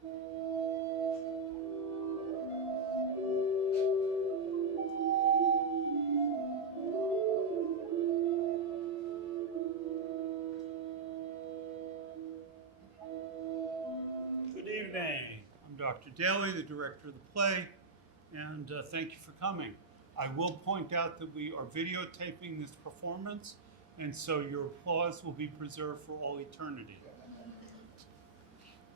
Good evening. I'm Dr. Dailey, the director of the play, and thank you for coming. I will point out that we are videotaping this performance, and so your applause will be preserved for all eternity.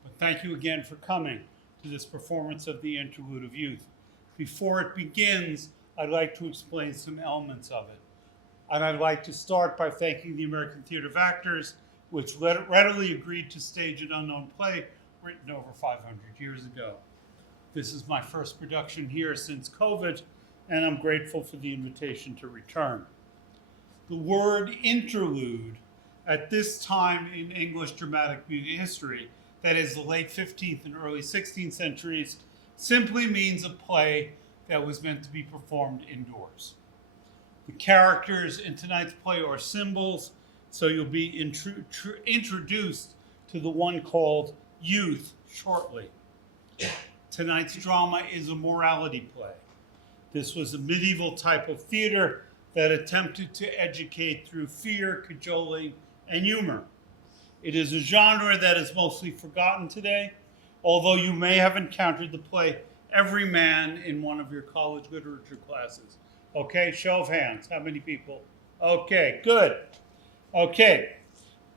But thank you again for coming to this performance of the Interlude of Youth. Before it begins, I'd like to explain some elements of it. And I'd like to start by thanking the American Theater of Actors, which readily agreed to stage an unknown play written over 500 years ago. This is my first production here since COVID, and I'm grateful for the invitation to return. The word interlude, at this time in English dramatic music history, that is the late 15th and early 16th centuries, simply means a play that was meant to be performed indoors. The characters in tonight's play are symbols, so you'll be introduced to the one called Youth shortly. Tonight's drama is a morality play. This was a medieval type of theater that attempted to educate through fear, cajoling, and humor. It is a genre that is mostly forgotten today, although you may have encountered the play Every Man in one of your college literature classes. Okay, show of hands. How many people? Okay, good. Okay,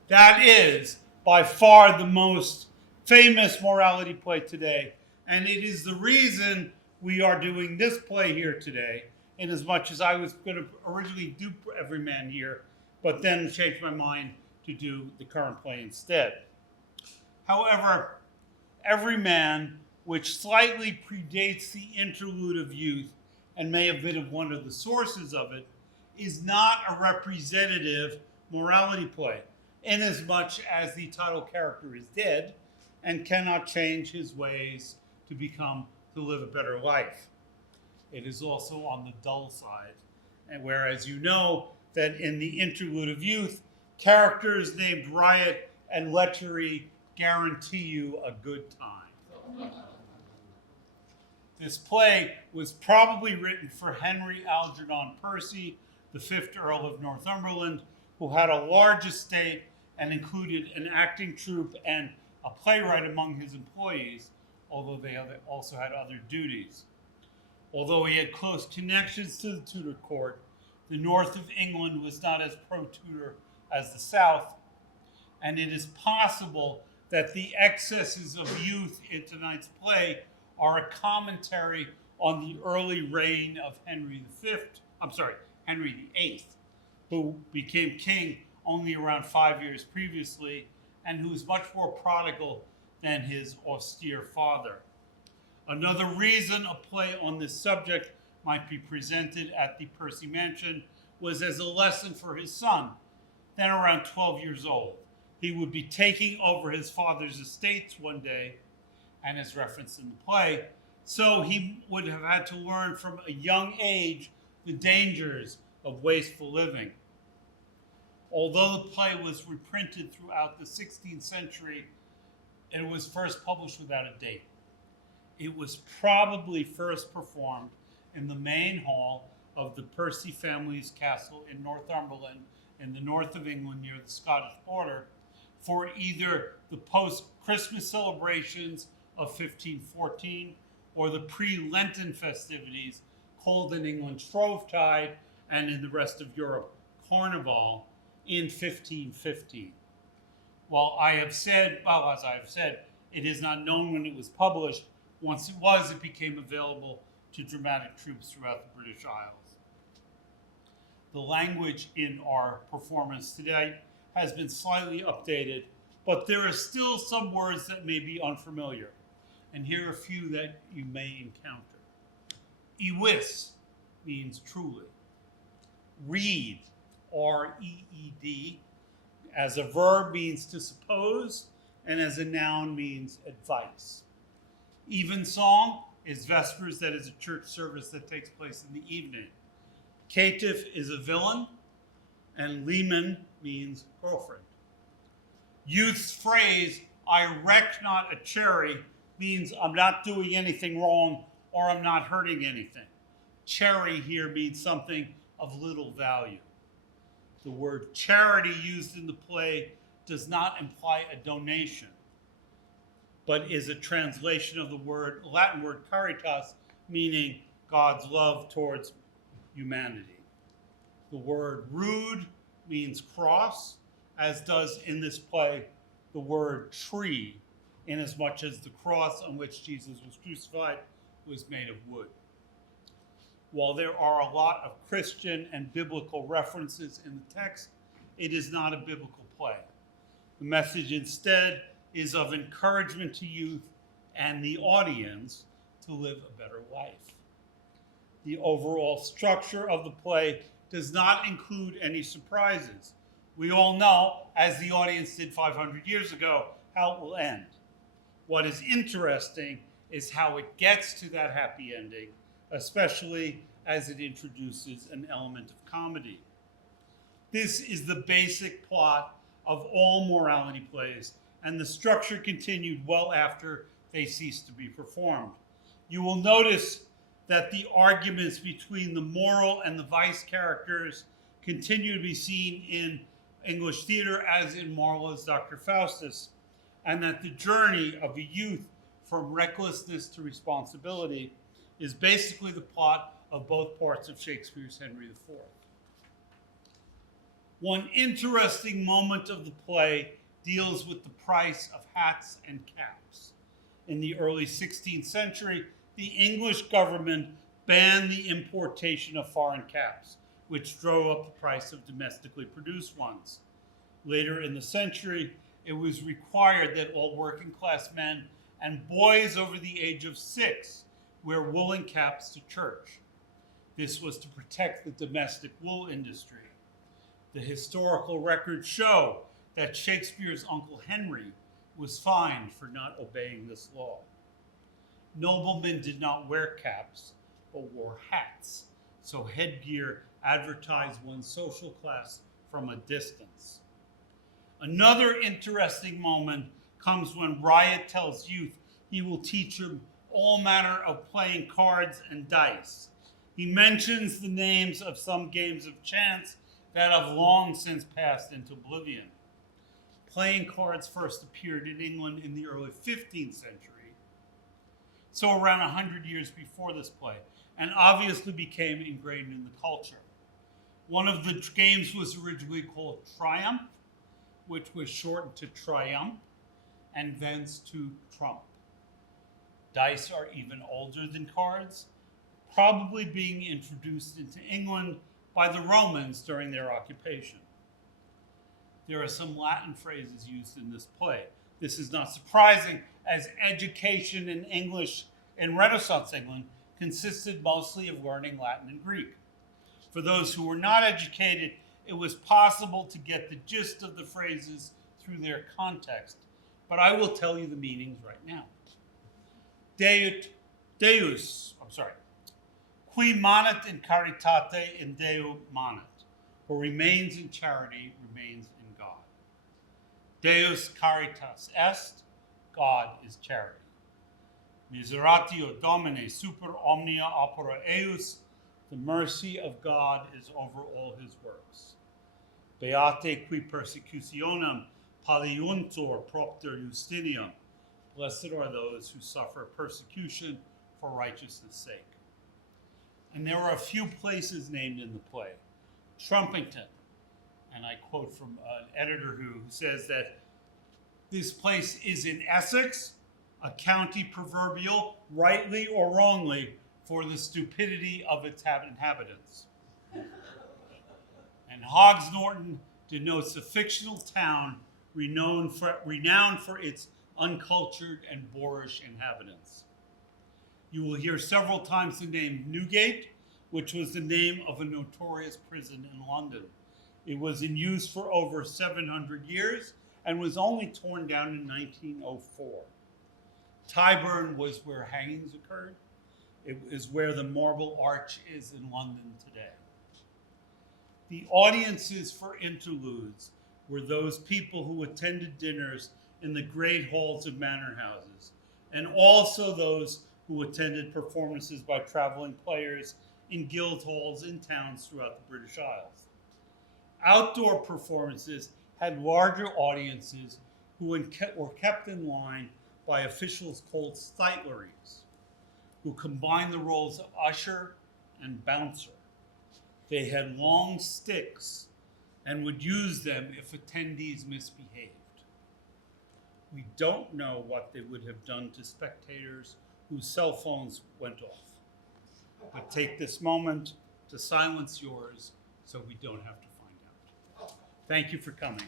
that is by far the most famous morality play today, and it is the reason we are doing this play here today, in as much as I was going to originally do Every Man here, but then changed my mind to do the current play instead. However, Every Man, which slightly predates the Interlude of Youth and may have been one of the sources of it, is not a representative morality play, inasmuch as the title character is dead and cannot change his ways to live a better life. It is also on the dull side. And whereas you know that in the Interlude of Youth, characters named Riot and Lechery guarantee you a good time. This play was probably written for Henry Algernon Percy, the 5th Earl of Northumberland, who had a large estate and included an acting troupe and a playwright among his employees, although they also had other duties. Although he had close connections to the Tudor court, the north of England was not as pro-Tudor as the south, and it is possible that the excesses of youth in tonight's play are a commentary on the early reign of Henry VIII, who became king only around 5 years previously, and who was much more prodigal than his austere father. Another reason a play on this subject might be presented at the Percy Mansion was as a lesson for his son. Then around 12 years old, he would be taking over his father's estates one day, and as referenced in the play, so he would have had to learn from a young age the dangers of wasteful living. Although the play was reprinted throughout the 16th century, it was first published without a date. It was probably first performed in the main hall of the Percy family's castle in Northumberland in the north of England near the Scottish border for either the post-Christmas celebrations of 1514 or the pre-Lenten festivities called in England Shrovetide and in the rest of Europe Carnival in 1515. As I have said, it is not known when it was published. Once it was, it became available to dramatic troupes throughout the British Isles. The language in our performance today has been slightly updated, but there are still some words that may be unfamiliar. And here are a few that you may encounter. Ewis means truly. Reed, R-E-E-D, as a verb means to suppose, and as a noun means advice. Evensong is vespers, that is a church service that takes place in the evening. Caitiff is a villain, and Lehman means girlfriend. Youth's phrase, I reck not a cherry, means I'm not doing anything wrong or I'm not hurting anything. Chary here means something of little value. The word charity used in the play does not imply a donation, but is a translation of the Latin word caritas, meaning God's love towards humanity. The word rude means cross, as does in this play the word tree, inasmuch as the cross on which Jesus was crucified was made of wood. While there are a lot of Christian and biblical references in the text, it is not a biblical play. The message instead is of encouragement to youth and the audience to live a better life. The overall structure of the play does not include any surprises. We all know, as the audience did 500 years ago, how it will end. What is interesting is how it gets to that happy ending, especially as it introduces an element of comedy. This is the basic plot of all morality plays, and the structure continued well after they ceased to be performed. You will notice that the arguments between the moral and the vice characters continue to be seen in English theater as in Marlowe's Dr. Faustus, and that the journey of a youth from recklessness to responsibility is basically the plot of both parts of Shakespeare's Henry IV. One interesting moment of the play deals with the price of hats and caps. In the early 16th century, the English government banned the importation of foreign caps, which drove up the price of domestically produced ones. Later in the century, it was required that all working class men and boys over the age of 6 wear woolen caps to church. This was to protect the domestic wool industry. The historical records show that Shakespeare's Uncle Henry was fined for not obeying this law. Noblemen did not wear caps, but wore hats, so headgear advertised one's social class from a distance. Another interesting moment comes when Riot tells youth he will teach them all manner of playing cards and dice. He mentions the names of some games of chance that have long since passed into oblivion. Playing cards first appeared in England in the early 15th century, so around 100 years before this play, and obviously became ingrained in the culture. One of the games was originally called Triumph, which was shortened to Triumph, and thence to Trump. Dice are even older than cards, probably being introduced into England by the Romans during their occupation. There are some Latin phrases used in this play. This is not surprising, as education in English in Renaissance England consisted mostly of learning Latin and Greek. For those who were not educated, it was possible to get the gist of the phrases through their context, but I will tell you the meanings right now. Qui manet in caritate in Deo manet, who remains in charity remains in God. Deus caritas est, God is charity. Miseratio Domine super omnia opera eius, the mercy of God is over all his works. Beate qui persecutionem paliuntur propter Justiniam, blessed are those who suffer persecution for righteousness' sake. And there are a few places named in the play. Trumpington, and I quote from an editor who says that this place is in Essex, a county proverbial, rightly or wrongly, for the stupidity of its inhabitants. And Hogs Norton denotes a fictional town renowned for its uncultured and boorish inhabitants. You will hear several times the name Newgate, which was the name of a notorious prison in London. It was in use for over 700 years and was only torn down in 1904. Tyburn was where hangings occurred. It is where the Marble Arch is in London today. The audiences for interludes were those people who attended dinners in the great halls of manor houses, and also those who attended performances by traveling players in guild halls in towns throughout the British Isles. Outdoor performances had larger audiences who were kept in line by officials called stitleries, who combined the roles of usher and bouncer. They had long sticks and would use them if attendees misbehaved. We don't know what they would have done to spectators whose cell phones went off. But take this moment to silence yours so we don't have to find out. Thank you for coming.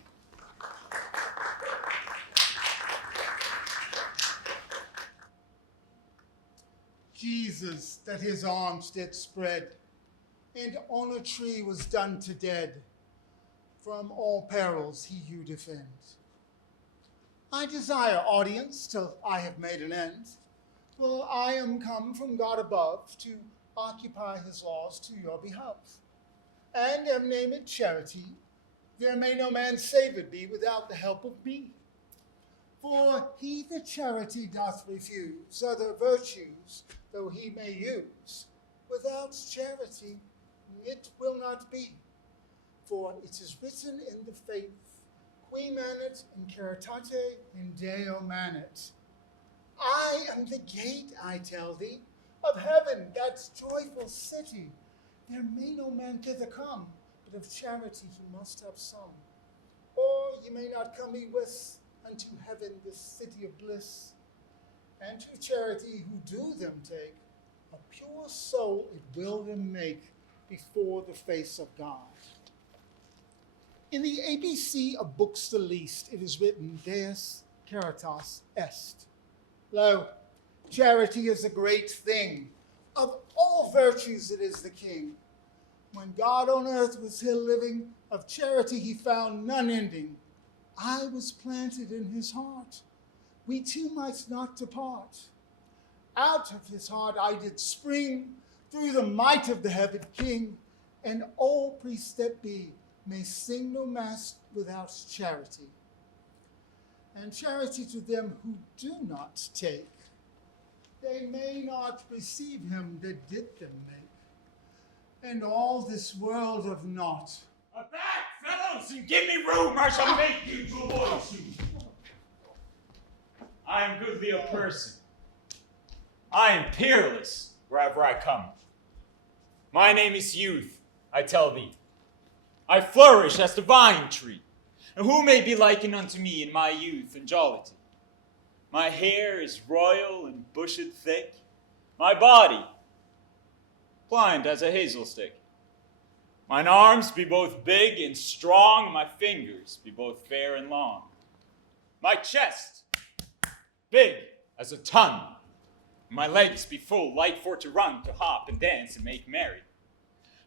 Jesus, that his arms did spread, and on a tree was done to dead, from all perils he you defend. I desire audience till I have made an end, for I am come from God above to occupy his laws to your behalf, and am named charity. There may no man saved be without the help of me. For he that charity doth refuse other virtues, though he may use, without charity it will not be. For it is written in the faith, qui manet in caritate in Deo manet. I am the gate, I tell thee, of heaven, that joyful city. There may no man thither come, but of charity he must have some. Or ye may not come me with unto heaven, this city of bliss. And to charity who do them take, a pure soul it will them make before the face of God. In the ABC of books the least, it is written, Deus caritas est. Lo, charity is a great thing. Of all virtues it is the king. When God on earth was still living, of charity he found none ending. I was planted in his heart. We two might not depart. Out of his heart I did spring, through the might of the heaven king, and all precept be, may sing no mass without charity. And charity to them who do not take, they may not receive him that did them make. And all this world of naught. Back, fellows, and give me room, or I shall make you to a boy soon. I am goodly of person. I am peerless wherever I come. My name is Youth, I tell thee. I flourish as the vine tree, and who may be likened unto me in my youth and jollity? My hair is royal and bushed thick, my body pliant as a hazel stick. Mine arms be both big and strong, my fingers be both fair and long. My chest big as a ton, my legs be full, light for to run, to hop, and dance, and make merry.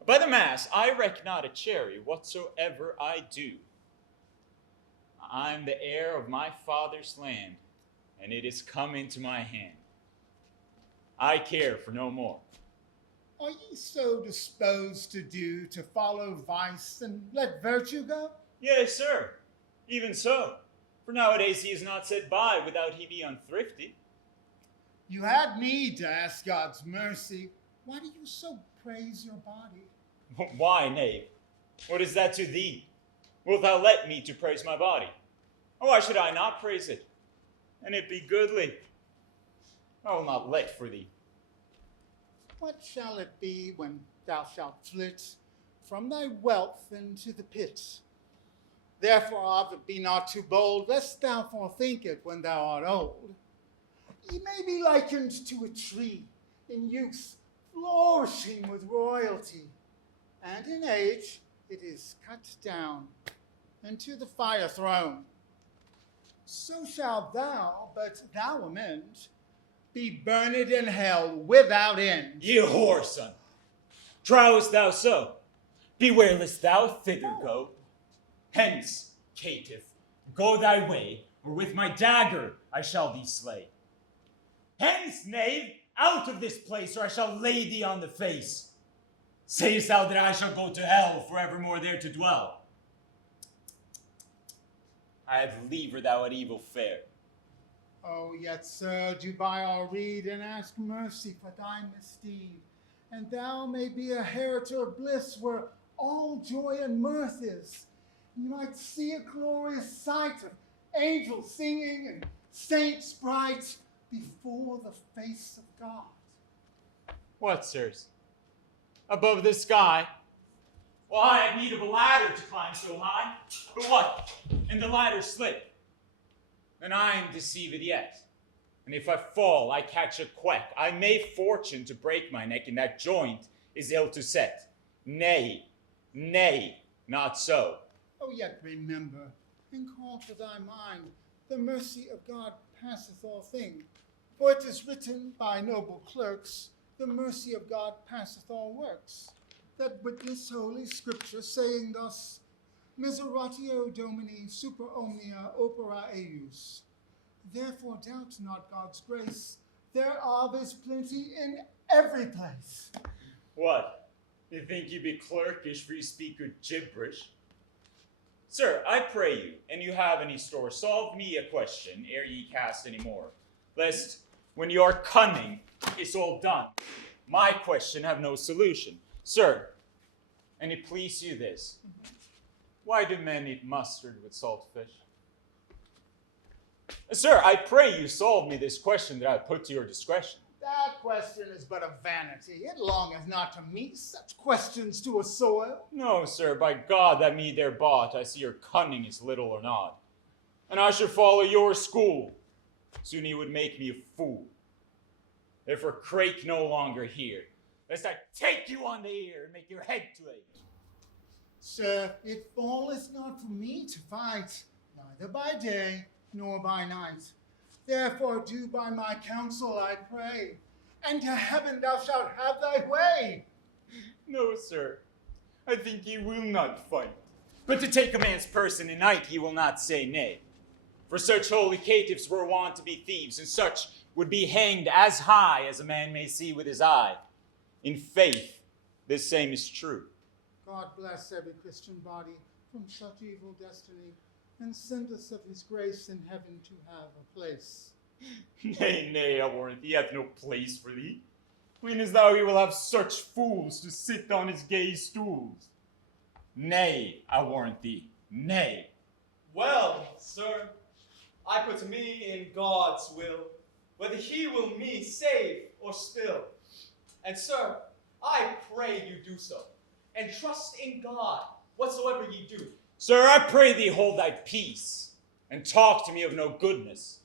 By the mass, I reck not a cherry whatsoever I do. I'm the heir of my father's land, and it is come into my hand. I care for no more. Are ye so disposed to follow vice and let virtue go? Yea, sir, even so. For nowadays he is not set by without he be unthrifty. You had need to ask God's mercy. Why do you so praise your body? Why, knave? What is that to thee? Wilt thou let me to praise my body? Or why should I not praise it? And it be goodly. I will not let for thee. What shall it be when thou shalt flit from thy wealth into the pit? Therefore be not too bold, lest thou forethink it when thou art old. Ye may be likened to a tree in youth, flourishing with royalty, and in age it is cut down and to the fire thrown. So shalt thou, but thou amend, be burned in hell without end. Ye whore, son, trowest thou so? Beware lest thou thither go. Hence, caitiff, go thy way, or with my dagger I shall thee slay. Hence, knave, out of this place, or I shall lay thee on the face. Sayest thou that I shall go to hell, forevermore there to dwell? I had liever thou had evil fare. Oh, yet, sir, do by our rede and ask mercy for thy misdeed, and thou may be a heritor of bliss where all joy and mirth is. You might see a glorious sight of angels singing and saints bright before the face of God. What, sirs? Above the sky? Well, I had need of a ladder to climb so high. But what? And the ladder slip. And I am deceived yet. And if I fall, I catch a quack. I may fortune to break my neck, and that joint is ill to set. Nay, nay, not so. Oh, yet remember, and call to thy mind, the mercy of God passeth all things. For it is written by noble clerks, the mercy of God passeth all works, that witness holy scripture, saying thus, Miseratio Domini super omnia opera eius. Therefore doubt not God's grace. There there's plenty in every place. What? You think you be clerkish for you speak good gibberish? Sir, I pray you, and you have any store, solve me a question ere ye cast any more, lest when your cunning is all done, my question have no solution. Sir, and it please you this, why do men eat mustard with salt fish? Sir, I pray you solve me this question that I put to your discretion. That question is but a vanity. It longeth not to meet such questions to a soil. No, sir, by God that me there bought, I see your cunning is little or not. And I should follow your school. Soon he would make me a fool. Therefore crake no longer here, lest I take you on the ear and make your head to ache. Sir, it falleth not for me to fight, neither by day nor by night. Therefore do by my counsel, I pray, and to heaven thou shalt have thy way. No, sir, I think ye will not fight. But to take a man's person in night, he will not say nay. For such holy caitiffs were wont to be thieves, and such would be hanged as high as a man may see with his eye. In faith, this same is true. God bless every Christian body from such evil destiny, and send us of his grace in heaven to have a place. Nay, nay, I warrant thee hath no place for thee. When is thou he will have such fools to sit on his gay stools? Nay, I warrant thee, nay. Well, sir, I put me in God's will, whether he will me save or spill. And sir, I pray you do so, and trust in God whatsoever ye do. Sir, I pray thee hold thy peace, and talk to me of no goodness.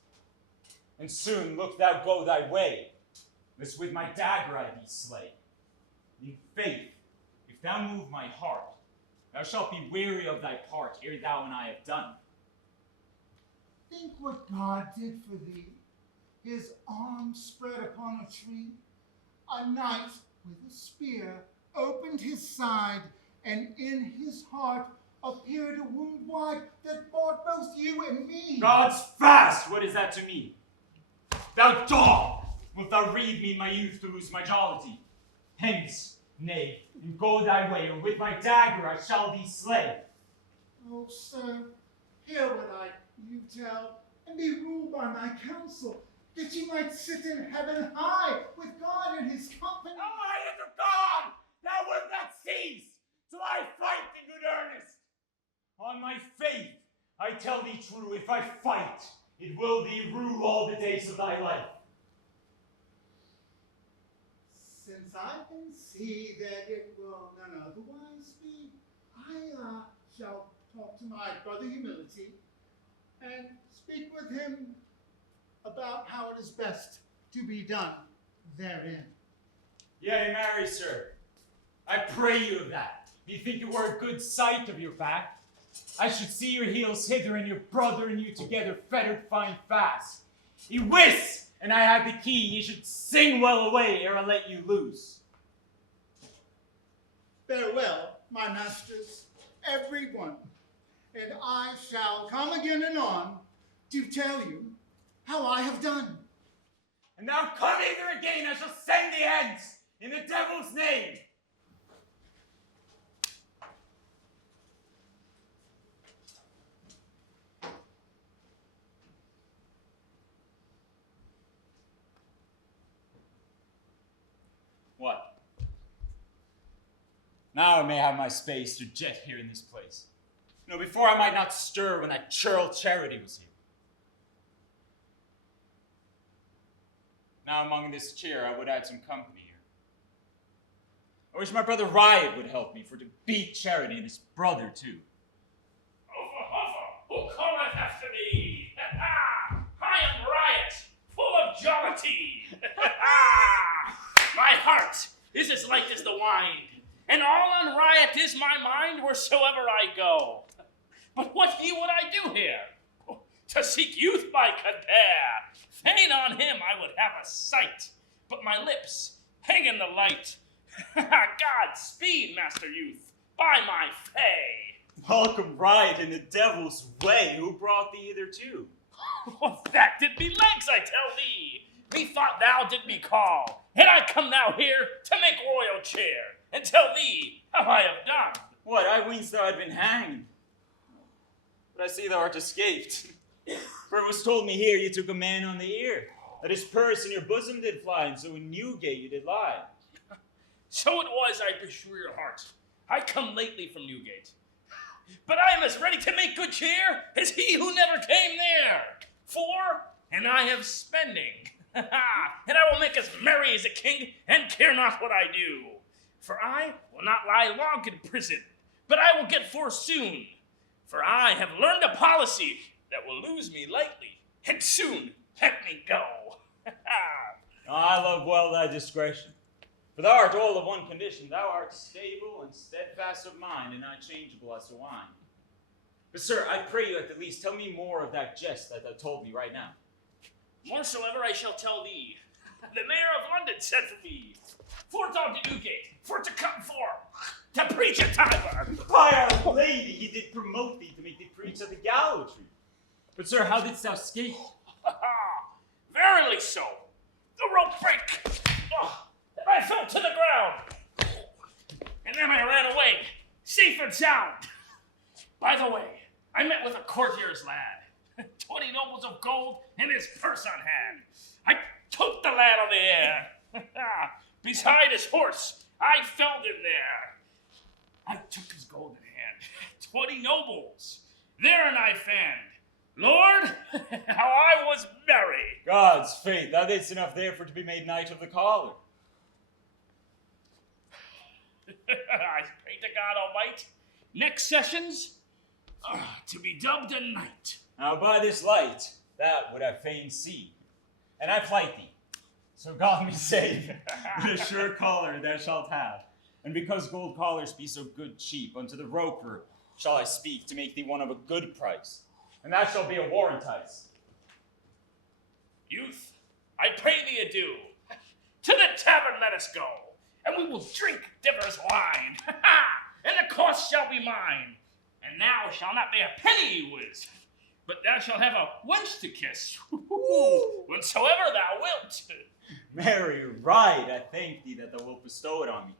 And soon look thou go thy way, lest with my dagger I thee slay. In faith, if thou move my heart, thou shalt be weary of thy part ere thou and I have done. Think what God did for thee. His arms spread upon a tree. A knight with a spear opened his side, and in his heart appeared a wound wide that bought both you and me. God's fast! What is that to me? Thou dog! Wilt thou read me in my youth to lose my jollity? Hence, knave, and go thy way, or with my dagger I shall thee slay. Oh, sir, hear what I you tell, and be ruled by my counsel, that you might sit in heaven high with God in his company. Aye, unto God! Thou wilt not cease till I fight in good earnest. On my faith, I tell thee true, if I fight, it will thee rue all the days of thy life. Since I can see that it will none otherwise be, I shall talk to my brother Humility and speak with him about how it is best to be done therein. Yea, marry, sir, I pray you of that. You think it were a good sight of your back? I should see your heels hither, and your brother and you together fettered fine fast. Ye wis, and I had the key, ye should sing well away ere I let you loose. Farewell, my masters, every one, and I shall come again anon to tell you how I have done. And now come hither again, I shall send thee hence, in the devil's name. What? Now I may have my space to jet here in this place. No, before I might not stir when that churl Charity was here. Now among this cheer I would add some company here. I wish my brother Riot would help me, for to beat Charity and his brother too. Who cometh after me? I am Riot, full of jollity. My heart is as light as the wind, and all on Riot is my mind wheresoever I go. But what ye would I do here? To seek youth by compare. Fain on him I would have a sight, but my lips hang in the light. God speed, Master Youth, by my fay. Welcome, Riot, in the devil's way. Who brought thee hitherto? That did me legs, I tell thee. Methought thou did me call, and I come now here to make royal cheer, and tell thee how I have done. What, I weened thou had been hanged. But I see thou art escaped. For it was told me here you took a man on the ear, that his purse in your bosom did fly, and so in Newgate you did lie. So it was, I beshrew your heart. I come lately from Newgate. But I am as ready to make good cheer as he who never came there. For, and I have spending, and I will make as merry as a king, and care not what I do. For I will not lie long in prison, but I will get forth soon. For I have learned a policy that will lose me lightly, and soon let me go. I love well thy discretion. For thou art all of one condition. Thou art stable and steadfast of mind, and unchangeable as to wine. But, sir, I pray you at the least tell me more of that jest that thou told me right now. Moresoever I shall tell thee, the mayor of London sent for me, for down to Newgate, for to come for, to preach at Tyburn. By our lady, he did promote thee to make thee preach at the gallows. But, sir, how didst thou escape? Verily so. The rope brake. And I fell to the ground. And then I ran away, safe and sound. By the way, I met with a courtier's lad, 20 nobles of gold and his purse on hand. I took the lad on the air. Beside his horse, I felled him there. I took his gold in hand, 20 nobles. Therein I fanned. Lord, how I was merry. God's faith, thou didst enough therefore to be made knight of the collar. I pray to God Almighty, next sessions, to be dubbed a knight. Now by this light, that would I fain see, and I plight thee. So God me save, with a sure collar thou shalt have. And because gold collars be so good cheap, unto the roper shall I speak to make thee one of a good price, and that shall be a warrantice. Youth, I pray thee adieu. To the tavern let us go, and we will drink divers wine. And the cost shall be mine. And thou shalt not pay a penny, whiz, but thou shalt have a wench to kiss, whensoever thou wilt. Mary, right, I thank thee that thou wilt bestow it on me,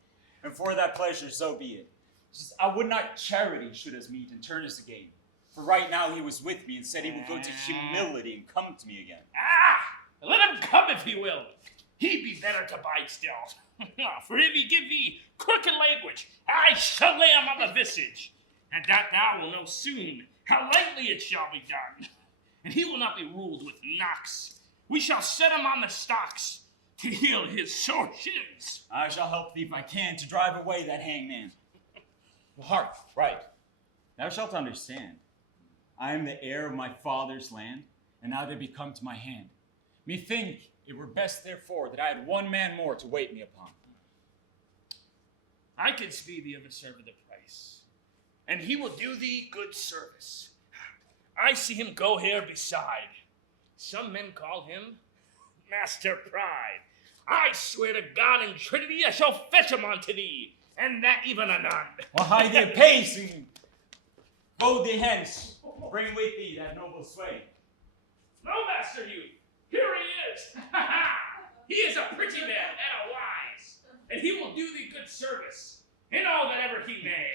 and for that pleasure so be it. Just, I would not Charity should us meet and turn us again, for right now he was with me and said he would go to humility and come to me again. Let him come if he will. He'd be better to bide still. For if he give thee crooked language, I shall lay him on the visage, and that thou will know soon how lightly it shall be done. And he will not be ruled with knocks. We shall set him on the stocks to heal his sore shins. I shall help thee if I can to drive away that hangman. Hark, right. Thou shalt understand. I am the heir of my father's land, and now they be come to my hand. Methink it were best, therefore, that I had one man more to wait me upon. I can speed thee of a servant the price, and he will do thee good service. I see him go here beside. Some men call him Master Pride. I swear to God and Trinity, I shall fetch him unto thee, and that even anon. Well, hide thee apace, and go thee hence. Bring with thee that noble swain. No, Master Youth, here he is. He is a pretty man and a wise, and he will do thee good service in all that ever he may.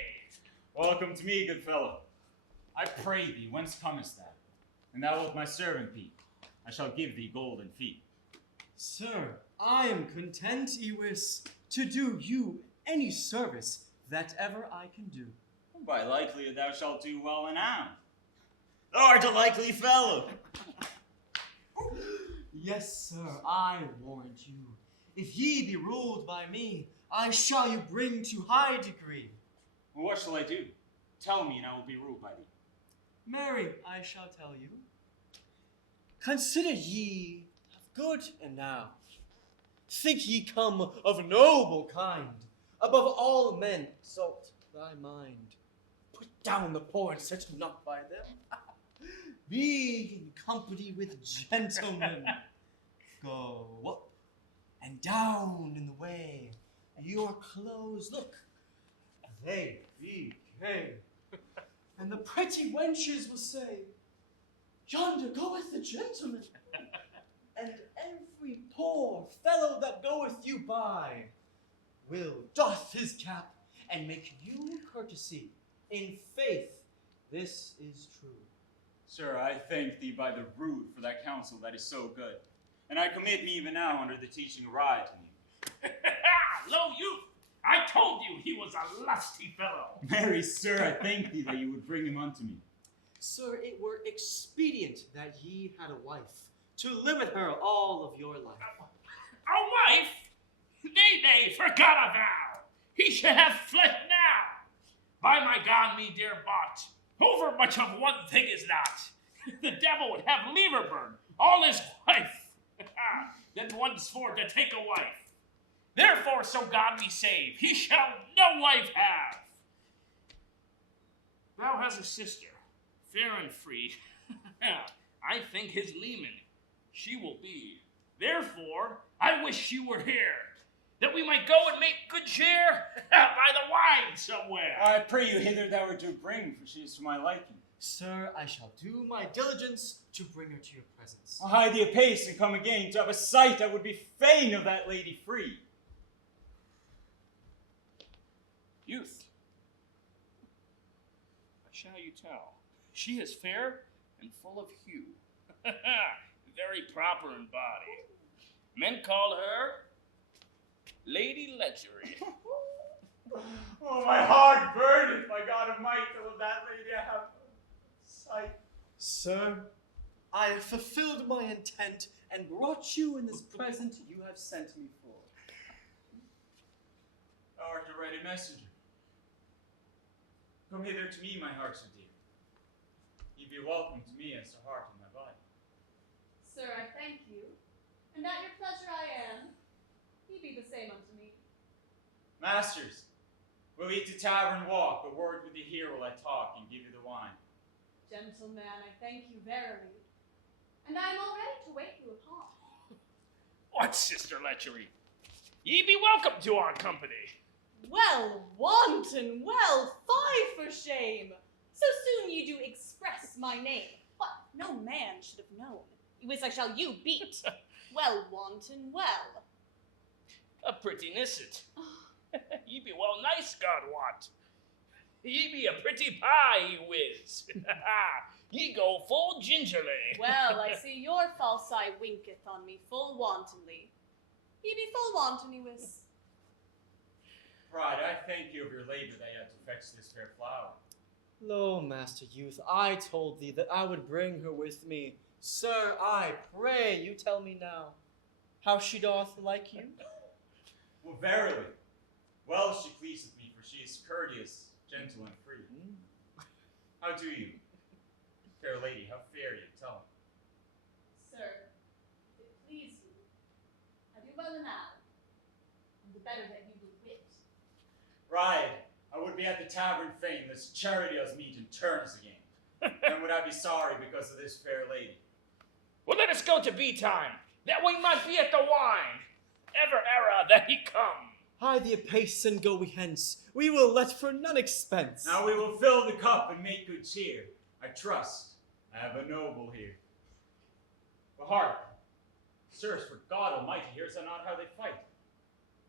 Welcome to me, good fellow. I pray thee, whence comest thou? And thou wilt my servant be. I shall give thee golden feet. Sir, I am content, Ewis, to do you any service that ever I can do. By likelihood thou shalt do well enow. Thou art a likely fellow. Yes, sir, I warrant you. If ye be ruled by me, I shall you bring to high degree. Well, what shall I do? Tell me, and I will be ruled by thee. Marry, I shall tell you. Consider ye of good enow. Think ye come of noble kind. Above all men, exalt thy mind. Put down the poor and sit not by them. Be in company with gentlemen. Go up and down in the way. Your clothes, look, they be gay. And the pretty wenches will say, yonder goeth the gentleman. And every poor fellow that goeth you by will doff his cap and make you courtesy. In faith, this is true. Sir, I thank thee by the rood for that counsel that is so good. And I commit me even now under the teaching of Riot in you. Lo, youth, I told you he was a lusty fellow. Marry, sir, I thank thee that you would bring him unto me. Sir, it were expedient that ye had a wife, to live with her all of your life. A wife? Nay, forgot a vow. He should have fled now. By my God, me dear bot, over much of one thing is not. The devil would have Lerberg, all his wife, than once for to take a wife. Therefore, so God me save, he shall no wife have. Thou hast a sister, fair and free. I think his leman she will be. Therefore, I wish you were here, that we might go and make good cheer by the wine somewhere. I pray you hither thou art to bring, for she is to my liking. Sir, I shall do my diligence to bring her to your presence. I'll hide thee apace and come again to have a sight I would be fain of that lady free. Youth, what shall you tell? She is fair and full of hue, very proper in body. Men call her Lady Lechery. Oh, my heart burneth, my God of might, till of that lady I have sight. Sir, I have fulfilled my intent and brought you in this present you have sent me for. Thou art a ready messenger. Come hither to me, my heart so dear. Ye be welcome to me as a heart in my body. Sir, I thank you, and at your pleasure I am. Ye be the same unto me. Masters, we'll eat to tavern walk, a word with thee here will I talk and give you the wine. Gentleman, I thank you verily, and I am all ready to wait you upon. What, Sister Lechery? Ye be welcome to our company. Well, wanton, well, fie for shame. So soon ye do express my name. What no man should have known. Which I shall you beat. Well, wanton, well. A prettiness it. Ye be well nice, God wot. Ye be a pretty pie, ye whiz. Ye go full gingerly. Well, I see your false eye winketh on me full wantonly. Ye be full wantonly, whiz. Pride, I thank you of your labor that you had to fetch this fair flower. Lo, Master Youth, I told thee that I would bring her with me. Sir, I pray you tell me now, how she doth like you? Well, verily, well she pleaseth me, for she is courteous, gentle, and free. How do you, fair lady, how fare you? Tell me. Sir, if it please you, I do well enow, and the better that you will wit. Riot, I would be at the tavern fain, this charity us meet in turns again. Then would I be sorry because of this fair lady. Well, let us go to bee time, that we might be at the wine. Ever era that he come. Hie thee apace and go we hence. We will let for none expense. Now we will fill the cup and make good cheer. I trust I have a noble here. But hark, sirs, for God Almighty, hears thou not how they fight?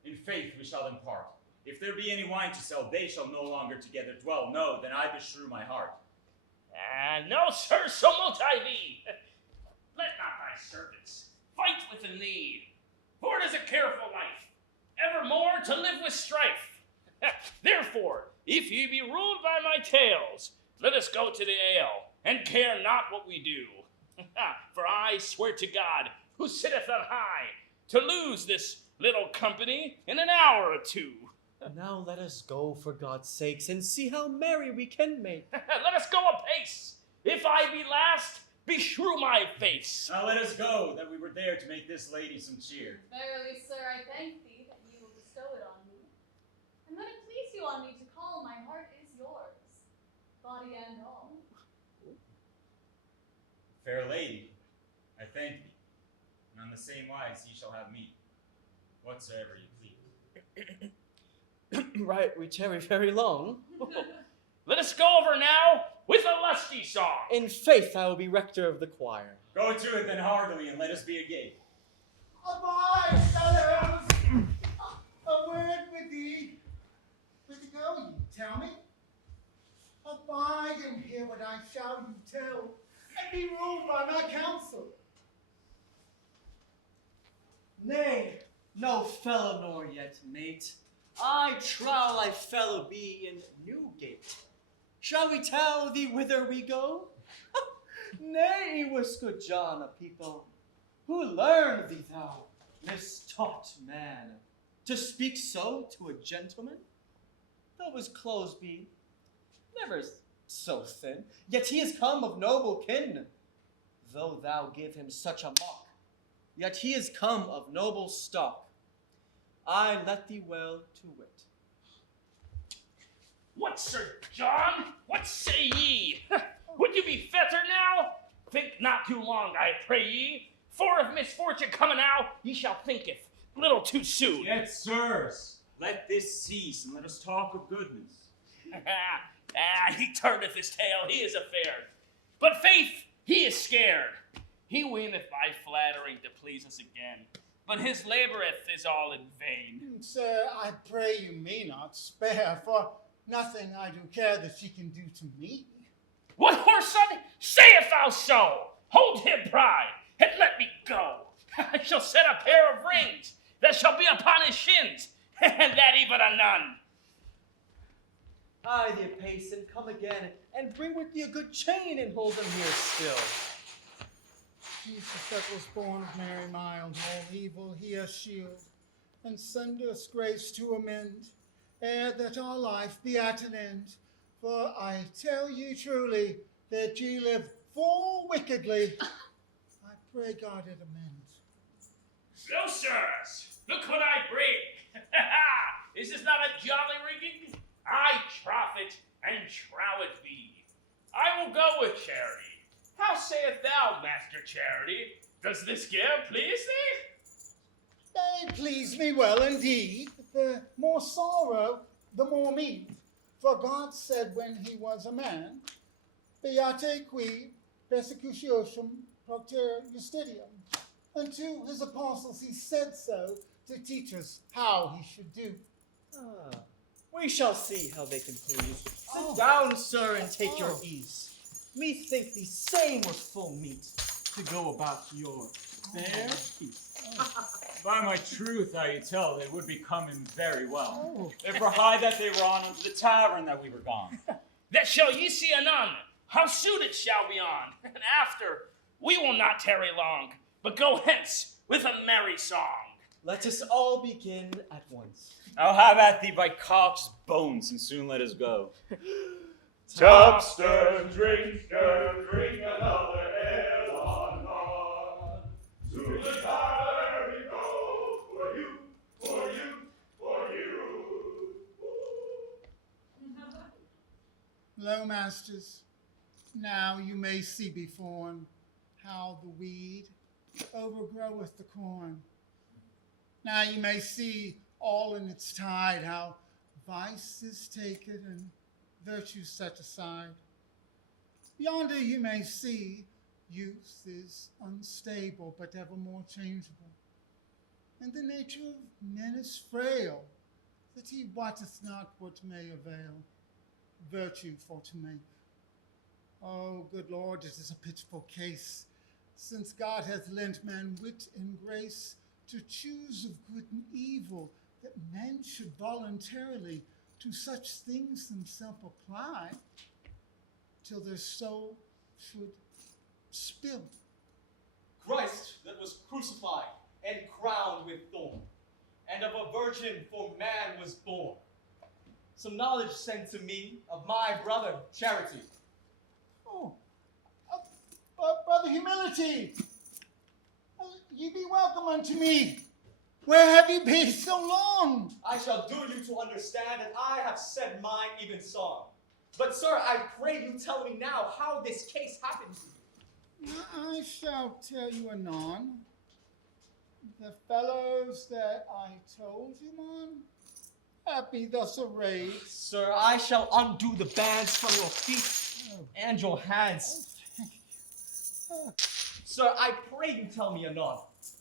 In faith we shall then part. If there be any wine to sell, they shall no longer together dwell. No, then I beshrew my heart. No, sir, so multi thee. Let not thy servants fight with the need, for it is a careful life, evermore to live with strife. Therefore, if ye be ruled by my tales, let us go to the ale, and care not what we do. For I swear to God, who sitteth on high, to lose this little company in an hour or two. Now let us go, for God's sakes, and see how merry we can make. Let us go apace. If I be last, beshrew my face. Now let us go, that we were there to make this lady some cheer. Verily, sir, I thank thee that ye will bestow it on me. And let it please you on me to call my heart is yours, body and all. Fair lady, I thank thee, and on the same wise ye shall have me, whatsoever you please. Right, we tarry very long. Let us go over now with a lusty song. In faith, I will be rector of the choir. Go to it then heartily, and let us be agate. Abide, fellows! A word with thee. Whither go ye, tell me? Abide and hear what I shall you tell, and be ruled by my counsel. Nay, no fellow nor yet mate. I trow thy fellow be in Newgate. Shall we tell thee whither we go? Nay, was good John a people. Who learned thee, thou mistaught man, to speak so to a gentleman? Though his clothes be never so thin, yet he is come of noble kin. Though thou give him such a mock, yet he is come of noble stock. I let thee well to wit. What, Sir John? What say ye? Would you be fetter now? Think not too long, I pray ye. For if misfortune come now, ye shall thinketh little too soon. Yet, sirs, let this cease, and let us talk of goodness. He turneth his tail, he is affared. But faith, he is scared. He weeneth by flattering to please us again. But his laboureth is all in vain. Sir, I pray you may not spare, for nothing I do care that she can do to me. What, whoreson? Sayest thou so? Hold him, pride, and let me go. I shall set a pair of rings that shall be upon his shins, and that even anon. Hie thee apace, and come again, and bring with thee a good chain, and hold them here still. Jesus that was born of Mary mild, all evil he has shield, and send us grace to amend, ere that our life be at an end. For I tell you truly, that ye live full wickedly. I pray God it amend. So, sirs, look what I bring. Is this not a jolly rigging? I troth it, and trow it be. I will go with Charity. How sayest thou, Master Charity? Does this gear please thee? They please me well indeed. The more sorrow, the more meed. For God said when he was a man, Beate qui persecutium procter justitia. And to his apostles he said so to teach us how he should do. We shall see how they can please. Sit down, sir, and take your ease. Methinks the same were full meat to go about your fair feast. By my truth, I tell, they would be coming very well. If for high that they were on unto the tavern that we were gone. That shall ye see anon. How soon it shall be on. And after, we will not tarry long, but go hence with a merry song. Let us all begin at once. I'll have at thee by cock's bones, and soon let us go. Topster, drink another ale on. To the tavern we go, for you, for you, for you. Lo, masters, now you may see before how the weed overgroweth the corn. Now you may see all in its tide how vice is taken and virtue set aside. Yonder you may see youth is unstable but ever more changeable, and the nature of men is frail, that he wotteth not what may avail virtue for to make. Oh, good Lord, it is a pitiful case, since God hath lent man wit and grace, to choose of good and evil, that men should voluntarily to such things themselves apply, till their soul should spill. Christ that was crucified and crowned with thorn, and of a virgin for man was born. Some knowledge sent to me of my brother Charity. Oh, Brother Humility, ye be welcome unto me. Where have you been so long? I shall do you to understand that I have said mine even song. But sir, I pray you tell me now how this case happened to you. I shall tell you anon. The fellows that I told you, man, have been thus arrayed. Sir, I shall undo the bands from your feet and your hands. Sir, I pray you tell me anon,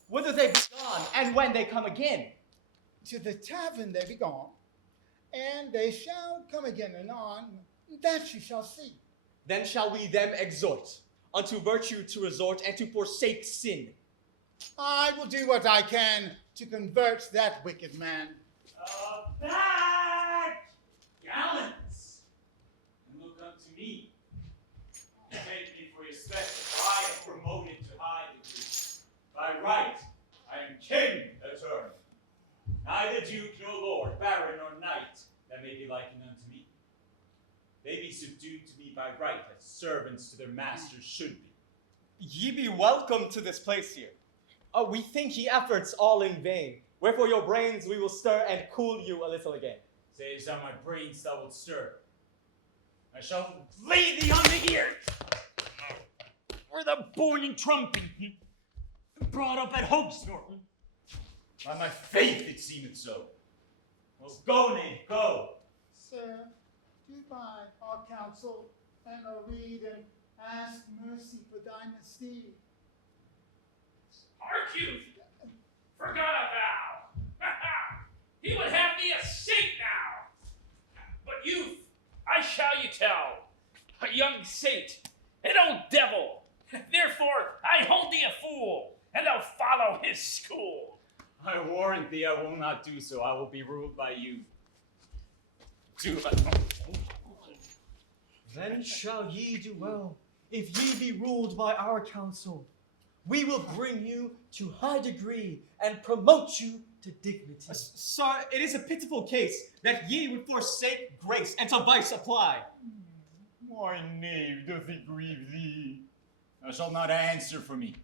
whither they be gone and when they come again. To the tavern they be gone, and they shall come again anon, that you shall see. Then shall we them exhort unto virtue to resort and to forsake sin. I will do what I can to convert that wicked man. Back, gallants, and look unto me. Take me for your special. I am promoted to high degree. By right, I am king eternal. Neither duke nor lord, baron nor knight, that may be likened unto me. They be subdued to me by right, as servants to their masters should be. Ye be welcome to this place here. We think ye efforts all in vain. Wherefore your brains we will stir and cool you a little again. Saves on my brains thou wilt stir. I shall lay thee on the ear. Were thou born in trumping, brought up at Hogsthorpe. By my faith it seemeth so. Well, go, knave, go. Sir, do by our counsel and read and ask mercy for thy misdeed. Hark you! Forgot a vow! He would have thee a saint now! But youth, I shall you tell, a young saint, an old devil. Therefore, I hold thee a fool, and thou follow his school. I warrant thee I will not do so. I will be ruled by you. Then shall ye do well, if ye be ruled by our counsel. We will bring you to high degree and promote you to dignity. Sir, it is a pitiful case that ye would forsake grace and to vice apply. Why, knave, doth it grieve thee? Thou shalt not answer for me.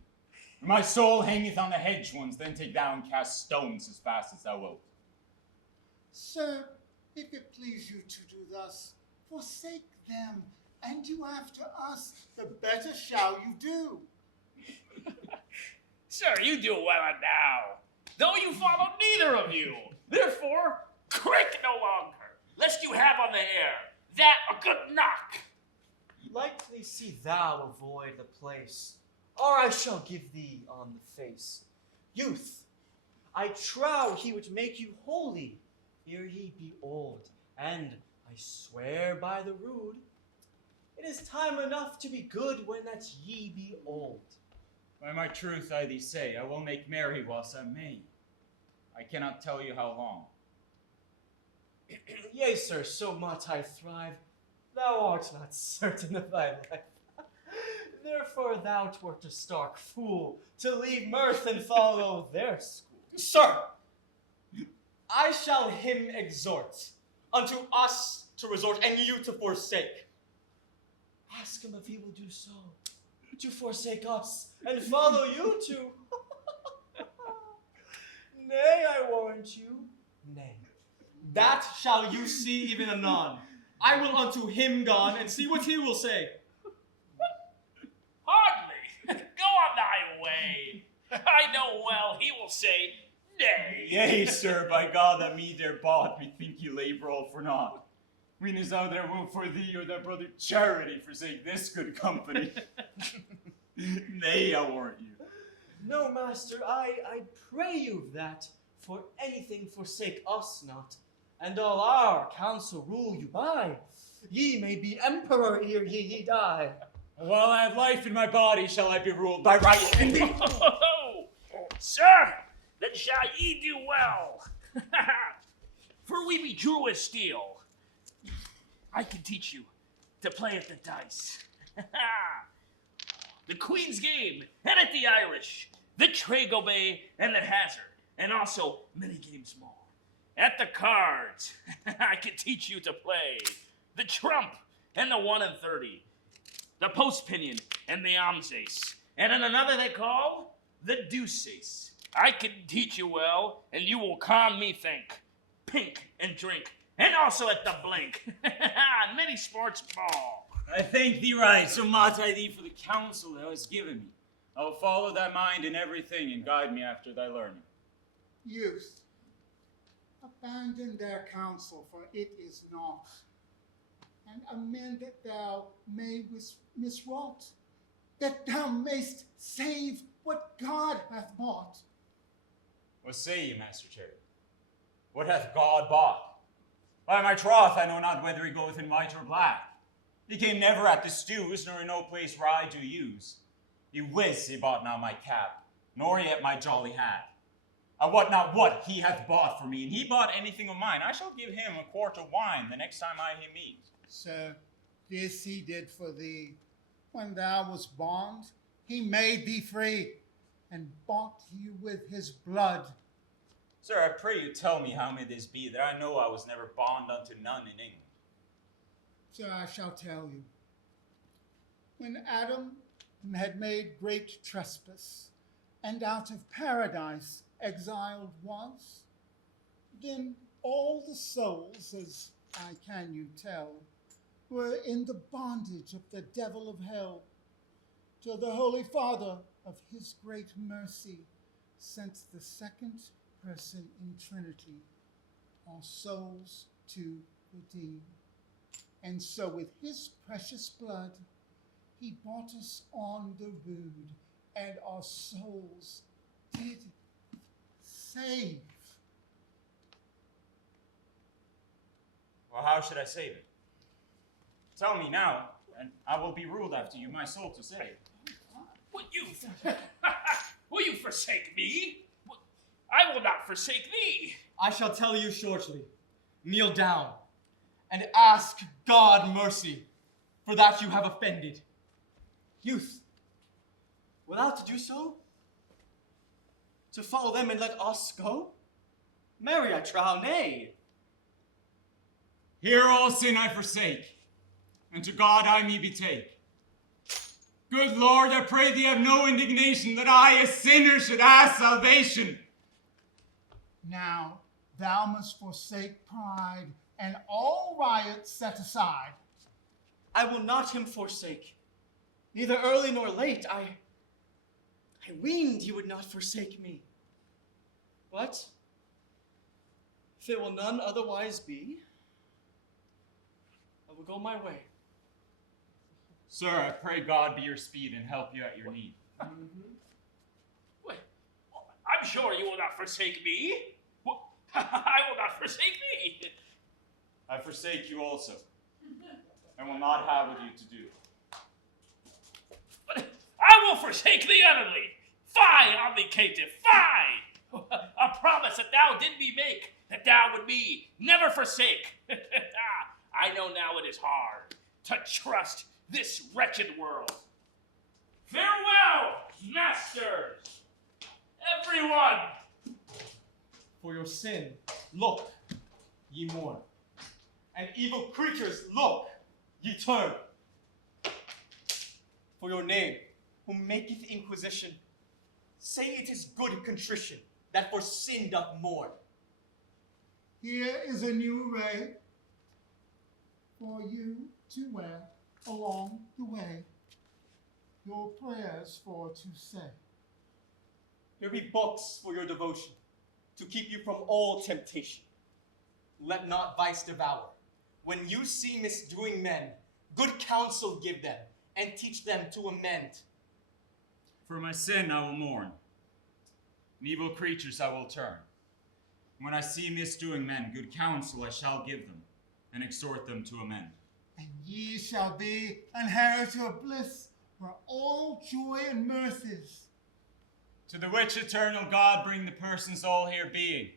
My soul hangeth on the hedge ones, then take thou and cast stones as fast as thou wilt. Sir, if it please you to do thus, forsake them, and do after us, the better shall you do. Sir, you do well enow, though you follow neither of you. Therefore, crick no longer, lest you have on the air that a good knock. Likely see thou avoid the place, or I shall give thee on the face. Youth, I trow he would make you holy ere ye be old, and I swear by the rood, it is time enough to be good when that ye be old. By my truth I thee say, I will make merry whilst I may. I cannot tell you how long. Yea, sir, so much I thrive, thou art not certain of thy life. Therefore thou wert a stark fool to leave mirth and follow their school. Sir, I shall him exhort unto us to resort and you to forsake. Ask him if he will do so, to forsake us and follow you two. Nay, I warrant you, nay. That shall you see even anon. I will unto him gone and see what he will say. Hardly. Go on thy way. I know well he will say, nay. Yea, sir, by God that me there bought, me think you labor all for naught. Weenest thou there will for thee or thy brother Charity forsake this good company. Nay, I warrant you. No, master, I pray you that for anything forsake us not, and all our counsel rule you by. Ye may be emperor ere ye die. While I have life in my body, shall I be ruled by Riot. Sir, then shall ye do well. For we be true as steel. I can teach you to play at the dice. The Queen's game, and at the Irish, the Tregobay and the Hazard, and also many games more. At the cards, I can teach you to play the Trump and the 1 and 30, the Post Pinion and the Arms Ace, and in another they call the Deuce Ace. I can teach you well, and you will calm me think, pink and drink, and also at the blink. Many sports ball. I thank thee right, so much I thee for the counsel thou hast given me. I will follow thy mind in everything and guide me after thy learning. Youth, abandon their counsel, for it is naught, and amend that thou may miswrought, that thou mayst save what God hath bought. What say ye, Master Cherry? What hath God bought? By my troth, I know not whether he goeth in white or black. He came never at the stews, nor in no place where I do use. He wis he bought not my cap, nor yet my jolly hat. I wot not what he hath bought for me, and he bought anything of mine. I shall give him a quart of wine the next time I him meet. Sir, this he did for thee. When thou was bond, he made thee free, and bought you with his blood. Sir, I pray you tell me how may this be, that I know I was never bond unto none in England. Sir, I shall tell you. When Adam had made great trespass, and out of paradise exiled was, then all the souls, as I can you tell, were in the bondage of the devil of hell, till the Holy Father of his great mercy sent the second person in Trinity, all souls to redeem. And so with his precious blood, he bought us on the rood, and our souls did save. Well, how should I save it? Tell me now, and I will be ruled after you, my soul to save. Will you forsake me? I will not forsake thee. I shall tell you shortly. Kneel down and ask God mercy for that you have offended. Youth, wilt thou to do so? To follow them and let us go? Marry, I trow, nay. Here all sin I forsake, and to God I me betake. Good Lord, I pray thee have no indignation that I, a sinner, should ask salvation. Now thou must forsake pride, and all riot set aside. I will not him forsake, neither early nor late. I weened he would not forsake me. But if it will none otherwise be, I will go my way. Sir, I pray God be your speed and help you at your need. Wait, I'm sure you will not forsake me. I will not forsake me. I forsake you also, and will not have with you to do. But I will forsake thee utterly. Fie on thee, caitiff, fie! A promise that thou did me make, that thou would me never forsake. I know now it is hard to trust this wretched world. Farewell, masters, everyone. For your sin, look, ye mourn. And evil creatures, look, ye turn. For your name, who maketh inquisition, say it is good contrition, that for sin doth mourn. Here is a new ray for you to wear along the way, your prayers for to say. Here be books for your devotion, to keep you from all temptation. Let not vice devour. When you see misdoing men, good counsel give them, and teach them to amend. For my sin I will mourn, and evil creatures I will turn. When I see misdoing men, good counsel I shall give them, and exhort them to amend. And ye shall be an inheritor of bliss, where all joy and mirth is. To the which eternal God bring the persons all here being.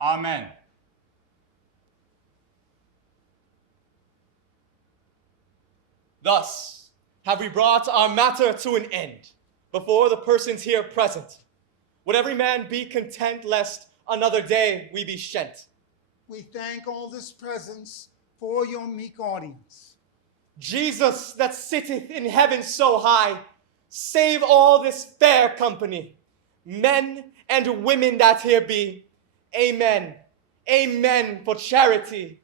Amen. Thus have we brought our matter to an end before the persons here present. Would every man be content lest another day we be shent? We thank all this presence for your meek audience. Jesus that sitteth in heaven so high, save all this fair company, men and women that here be. Amen. Amen for charity.